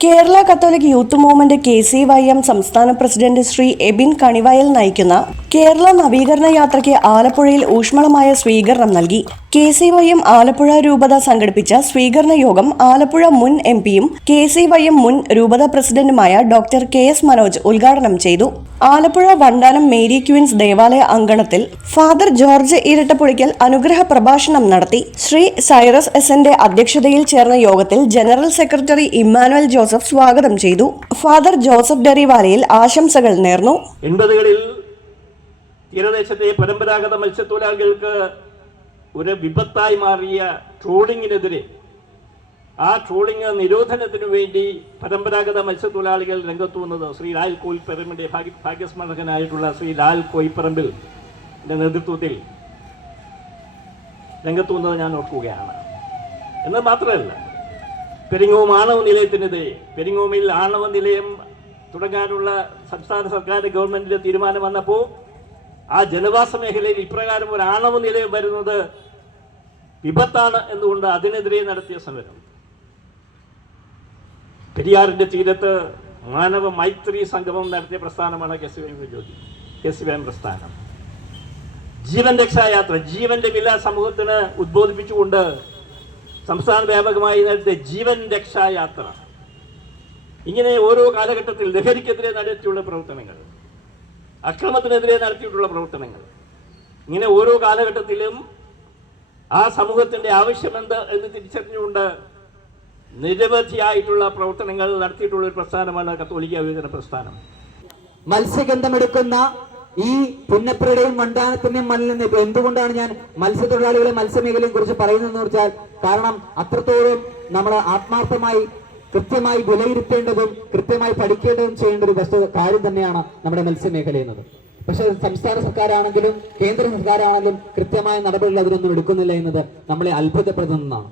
Kerala Catholic youth movement K C Y M സംസ്ഥാന president Shri Abin Kanivayal നയിക്കുന്ന കേരള നവീകരണ യാത്രയ്ക്ക് ആലപ്പുഴയിൽ ഊഷ്മളമായ സ്വീകരണം നൽകി. K C Y M Alappuzha രൂപത സംഘടിപ്പിച്ച സ്വീകരണ യോഗം ആലപ്പുഴ മുൻ എം പിയും കെ സി വൈ എം മുൻ രൂപത പ്രസിഡന്റുമായ ഡോക്ടർ കെ എസ് മനോജ് ഉദ്ഘാടനം ചെയ്തു. ആലപ്പുഴ വണ്ടാനം മേരി ക്വീൻസ് ദേവാലയ അങ്കണത്തിൽ ഫാദർ ജോർജ് ഇരട്ടപ്പുഴയ്ക്കൽ അനുഗ്രഹ പ്രഭാഷണം നടത്തി. ശ്രീ സൈറസ് എസിന്റെ അധ്യക്ഷതയിൽ ചേർന്ന യോഗത്തിൽ ജനറൽ സെക്രട്ടറി ഇമ്മാനുവൽ ജോസഫ് സ്വാഗതം ചെയ്തു. ഫാദർ ജോസഫ് ഡെറിവാലയിൽ ആശംസകൾ നേർന്നു. തീരദേശത്തെ പരമ്പരാഗത മത്സ്യത്തൊഴിലാളികൾക്ക് ഒരു വിപത്തായി മാറിയ ട്രോളിങ്ങിനെതിരെ. ആ ട്രോളിംഗ് നിരോധനത്തിനു വേണ്ടി പരമ്പരാഗത മത്സ്യത്തൊഴിലാളികൾ രംഗത്ത് വന്നത് ശ്രീ ലാൽ കോയിപ്പറമ്പിന്റെ ഭാഗ്യ ഭാഗ്യസ്മരണകനായിട്ടുള്ള ശ്രീ ലാൽ കോയിപ്പറമ്പിൽ നേതൃത്വത്തിൽ രംഗത്ത് വന്നത് ഞാൻ ഓർക്കുകയാണ്. എന്ന് മാത്രമല്ല പെരിങ്ങോം ആണവ നിലയത്തിനെതിരെ പെരിങ്ങോമിൽ ആണവ നിലയം തുടങ്ങാനുള്ള സംസ്ഥാന സർക്കാർ ഗവൺമെന്റിന്റെ തീരുമാനം വന്നപ്പോൾ ആ ജനവാസ മേഖലയിൽ ഇപ്രകാരം ഒരു ആണവ നിലയം വരുന്നത് വിപത്താണ് എന്നുകൊണ്ട് അതിനെതിരെ നടത്തിയ സമരം. പെരിയാറിന്റെ തീരത്ത് മാനവ മൈത്രി സംഗമം നടത്തിയ പ്രസ്ഥാനമാണ് K C Y Jyothi. K C Y പ്രസ്ഥാനം. ജീവൻ രക്ഷായാത്ര ജീവന്റെ വില സമൂഹത്തിന് ഉദ്ബോധിപ്പിച്ചുകൊണ്ട് സംസ്ഥാന വ്യാപകമായി നടത്തിയ ജീവൻ രക്ഷായാത്ര. ഇങ്ങനെ ഓരോ കാലഘട്ടത്തിൽ ലഹരിക്കെതിരെ നടത്തിയുള്ള പ്രവർത്തനങ്ങൾ. അക്രമത്തിനെതിരെ നടത്തിയിട്ടുള്ള പ്രവർത്തനങ്ങൾ. ഇങ്ങനെ ഓരോ കാലഘട്ടത്തിലും ആ സമൂഹത്തിന്റെ ആവശ്യമെന്ത് എന്ന് തിരിച്ചറിഞ്ഞുകൊണ്ട് നിരവധിയായിട്ടുള്ള പ്രവർത്തനങ്ങൾ നടത്തിയിട്ടുള്ള ഒരു പ്രസ്ഥാനമാണ് കത്തോലിക്ക വിവേചന പ്രസ്ഥാനം. മത്സ്യഗന്ധമെടുക്കുന്ന ഈ പുന്നപ്പുരയുടെയും മണ്ടാനത്തിന്റെയും മണ്ണിൽ നിന്ന് ഇപ്പൊ എന്തുകൊണ്ടാണ് ഞാൻ മത്സ്യത്തൊഴിലാളികളെ മത്സ്യമേഖലയെ കുറിച്ച് പറയുന്നതെന്ന് വെച്ചാൽ കാരണം അത്രത്തോളം നമ്മൾ ആത്മാർത്ഥമായി കൃത്യമായി വിലയിരുത്തേണ്ടതും കൃത്യമായി പഠിക്കേണ്ടതും ചെയ്യേണ്ട ഒരു വസ്തു കാര്യം തന്നെയാണ് നമ്മുടെ മത്സ്യമേഖല എന്നത് പക്ഷെ സംസ്ഥാന സർക്കാരാണെങ്കിലും കേന്ദ്ര സർക്കാരാണെങ്കിലും കൃത്യമായ നടപടികൾ അതിനൊന്നും എടുക്കുന്നില്ല എന്നത് നമ്മളെ അത്ഭുതപ്പെടുത്തുന്നതാണ്.